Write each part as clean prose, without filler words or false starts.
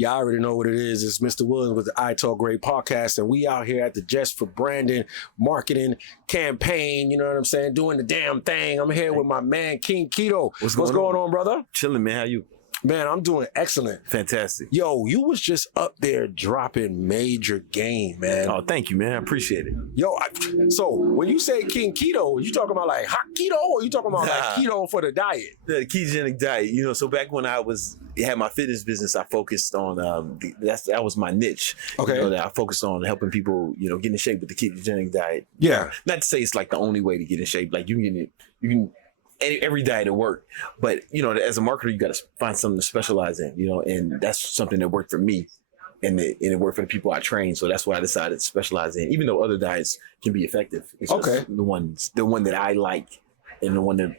Y'all already know what it is. It's Mr. Williams with the I Talk Great podcast, and we out here at the Just for Branding marketing campaign. You know what I'm saying? Doing the damn thing. I'm here with my man King Keto. What's going on, brother? Chilling, man. How you? Man, I'm doing excellent. Fantastic. Yo, you was just up there dropping major game, man. Oh, thank you, man. I appreciate it. Yo, so when you say King Keto, you talking about like hot keto, or you talking about like keto for the diet? The ketogenic diet. So back when I had my fitness business, I focused on that was my niche. Okay. That I focused on helping people, get in shape with the ketogenic diet. Yeah. Not to say it's like the only way to get in shape. Like you can every diet will work, but as a marketer, you got to find something to specialize in, and that's something that worked for me, and it worked for the people I train. So that's why I decided to specialize in, even though other diets can be effective. It's just the one that I like, and the one that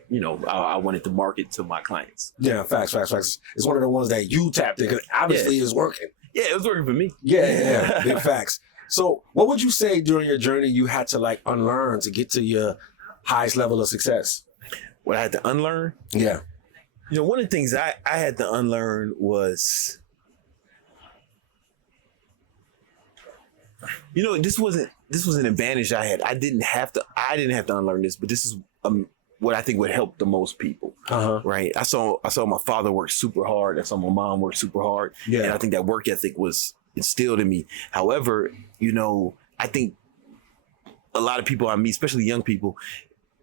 I wanted to market to my clients. Yeah, facts. It's one of the ones that you tapped in because obviously it's working. Yeah, it was working for me. Yeah, big facts. So, what would you say during your journey you had to like unlearn to get to your highest level of success? What I had to unlearn? Yeah. One of the things I had to unlearn was, this was an advantage I had. I didn't have to unlearn this, but this is what I think would help the most people. Right? I saw my father work super hard. I saw my mom work super hard. Yeah. And I think that work ethic was instilled in me. However, I think a lot of people I meet, especially young people,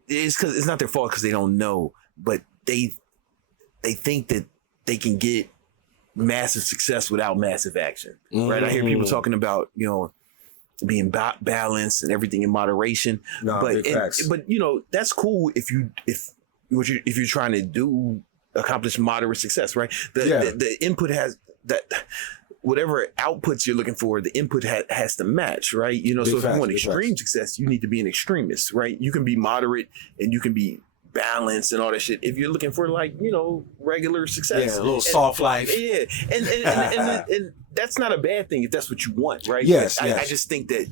it's because it's not their fault because they don't know, but they think that they can get massive success without massive action, right? I hear people talking about, being balanced and everything in moderation. No, but that's cool if you're trying to accomplish moderate success, right? The input has that. Whatever outputs you're looking for, the input has to match, right? So if you want extreme success, you need to be an extremist, right? You can be moderate and you can be balanced and all that shit. If you're looking for regular success, a little soft life, and that's not a bad thing if that's what you want, right? Yes, I just think that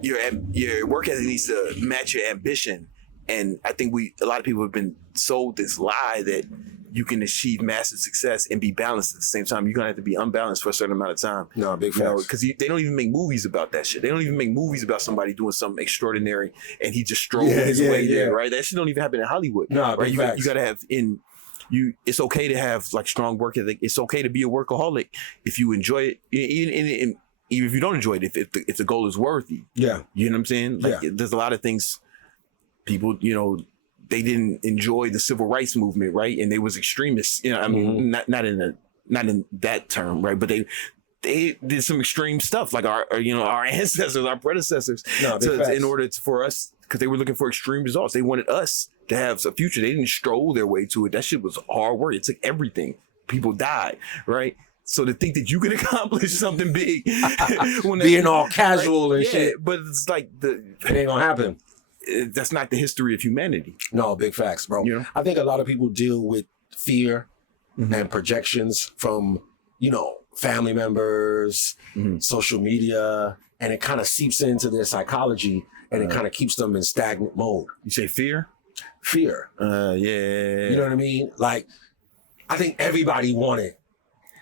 your work ethic needs to match your ambition, and I think a lot of people have been sold this lie that you can achieve massive success and be balanced at the same time. You're gonna have to be unbalanced for a certain amount of time. No, big facts. Because they don't even make movies about that shit. They don't even make movies about somebody doing something extraordinary and he just strode his way there, right? That shit don't even happen in Hollywood. No, right? Big facts. You gotta have it's okay to have like strong work ethic. It's okay to be a workaholic if you enjoy it. Even if you don't enjoy it, if the goal is worthy. Yeah. You know what I'm saying? Like there's a lot of things people, they didn't enjoy the civil rights movement, right? And they was extremists, I mean, not in that term, right? But they did some extreme stuff, like our ancestors, our predecessors, in order for us, because they were looking for extreme results. They wanted us to have a future. They didn't stroll their way to it. That shit was hard work. It took everything. People died, right? So to think that you can accomplish something big, being all casual and shit, but it's like it ain't gonna happen. That's not the history of humanity. No, big facts, bro. I think a lot of people deal with fear and projections from, family members, social media, and it kind of seeps into their psychology and it kind of keeps them in stagnant mode. You say fear? Fear. Yeah. You know what I mean? Like, I think everybody want it.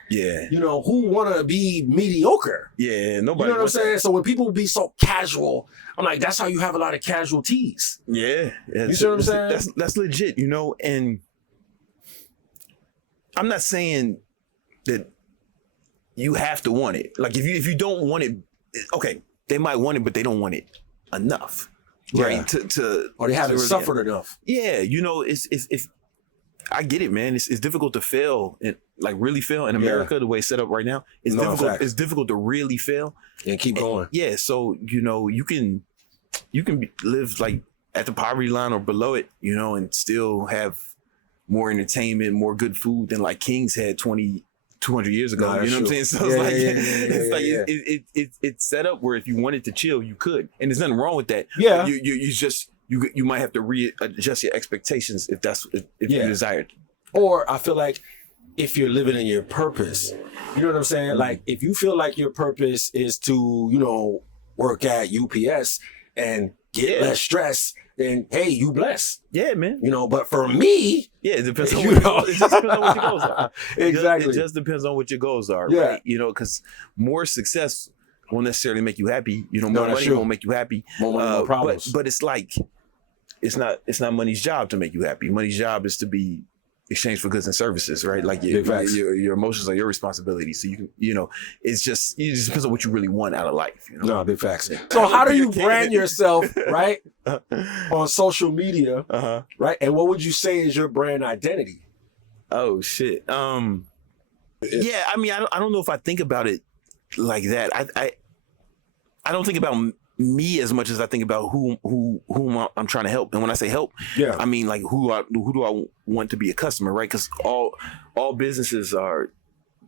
Yeah. Who want to be mediocre? Yeah, nobody. You know what I'm saying? So when people be so casual, I'm like, that's how you have a lot of casualties. Yeah. You see what I'm saying? That's legit, and I'm not saying that you have to want it. Like if you don't want it, okay, they might want it, but they don't want it enough. Right? Or they haven't suffered enough. Yeah, if I get it, man. It's difficult to fail and really fail in America the way it's set up right now. It's difficult. It's difficult to really fail and keep going. So you can live like at the poverty line or below it, and still have more entertainment, more good food than like kings had 200 years ago. You know what I'm saying? So it's set up where if you wanted to chill, you could, and there's nothing wrong with that. Yeah, you might have to readjust your expectations if you desire it. Or I feel like if you're living in your purpose, you know what I'm saying? Like if you feel like your purpose is to, work at UPS and get less stress, then hey, you blessed. Yeah, man. You know, but for me, it depends on it just depends on what your goals are. Exactly. It just depends on what your goals are, Yeah. right? You know, because more success won't necessarily make you happy. You know, more money won't make you happy. More problems. But it's like it's not money's job to make you happy. Money's job is to be exchanged for goods and services, right? Like your emotions are your responsibility. So you know, it just depends on what you really want out of life. You know? No, big facts. So how do you brand yourself, right, on social media, right? And what would you say is your brand identity? Oh shit. Yeah, I mean, I don't know if I think about it like that. I don't think about me as much as I think about who I'm trying to help. And when I say help, I mean like who do I want to be a customer, right? Because all businesses are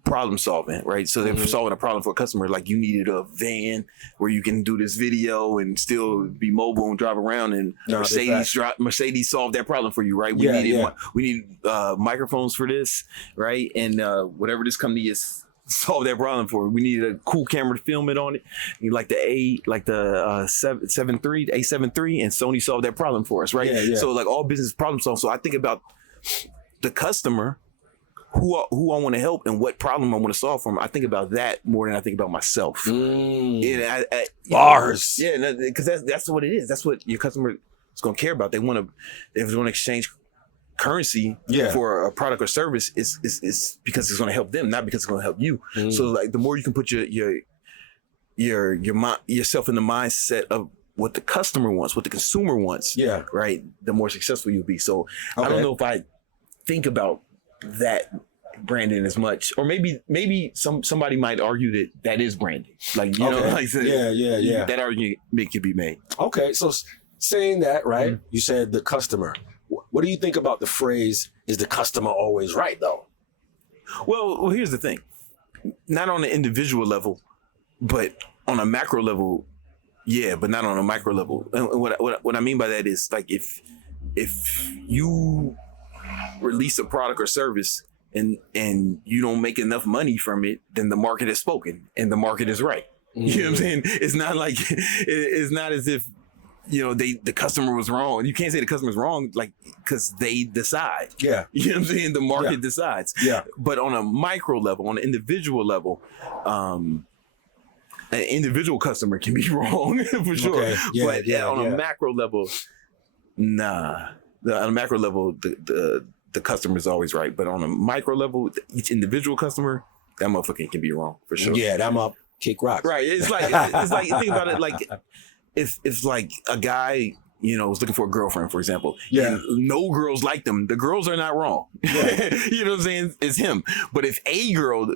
problem solving, right? So they're solving a problem for a customer. Like you needed a van where you can do this video and still be mobile and drive around. And Mercedes solved that problem for you, right? We needed microphones for this, right? And whatever this company is solve that problem for. We needed a cool camera to film it on it. You like the A7 III, and Sony solved that problem for us, right? So like all business problem solved. So I think about the customer, who I want to help, and what problem I want to solve for them. I think about that more than I think about myself. Bars. Yeah, because that's what it is. That's what your customer is going to care about. They want to exchange currency for a product or service is because it's going to help them, not because it's going to help you. So like the more you can put yourself in the mindset of what the customer wants, what the consumer wants, right, the more successful you'll be. So I don't know if I think about that branding as much, or maybe somebody might argue that is branding, like you know, like that argument could be made. Okay, so saying that, right, you said the customer. What do you think about the phrase, is the customer always right, though? Well, here's the thing. Not on an individual level, but on a macro level, yeah, but not on a micro level. And what I mean by that is, like, if you release a product or service and you don't make enough money from it, then the market has spoken and the market is right. You know what I'm saying? It's not like, it's not as if, you know, the customer was wrong. You can't say the customer's wrong, like, because they decide. Yeah. You know what I'm saying? The market decides. Yeah. But on a micro level, on an individual level, an individual customer can be wrong for sure. Okay. But on a macro level, nah. On a macro level, the customer is always right. But on a micro level, each individual customer, that motherfucker can be wrong for sure. Yeah, that motherfucker kick rocks. Right. It's like think about it like. If like a guy, you know, is looking for a girlfriend, for example, and no girls like them, the girls are not wrong. Yeah. You know what I'm saying? It's him. But if a girl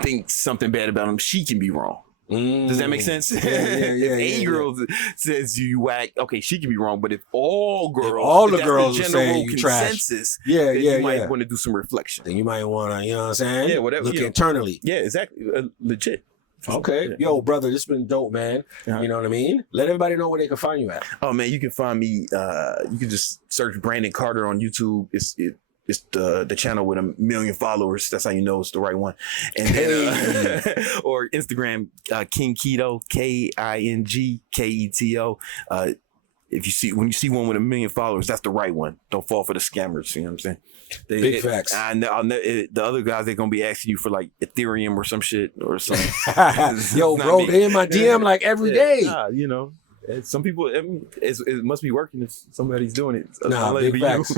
thinks something bad about him, she can be wrong. Does that make sense? If a girl says you whack, okay, she can be wrong. But if all the girls are saying you consensus, you might want to do some reflection. Then you might want to, you know what I'm saying? Yeah, whatever. Look internally. Yeah, exactly. Legit. Okay. Yo, brother, this has been dope, man. You know what I mean? Let everybody know where they can find you at. Oh, man, you can find me. You can just search Brandon Carter on YouTube. It's the channel with 1 million followers. That's how you know it's the right one. And then, or Instagram, King Keto, KINGKETO. When you see one with 1 million followers, that's the right one. Don't fall for the scammers. You know what I'm saying? Big facts. The other guys, they're gonna be asking you for like Ethereum or some shit or something. Yo, bro, they in my DM like every day. Nah, you know, some people, it must be working if somebody's doing it. Nah, big facts.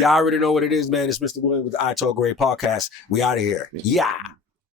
Y'all already know what it is, man. It's Mr. Williams with the I Talk Great podcast. We out of here. Yeah.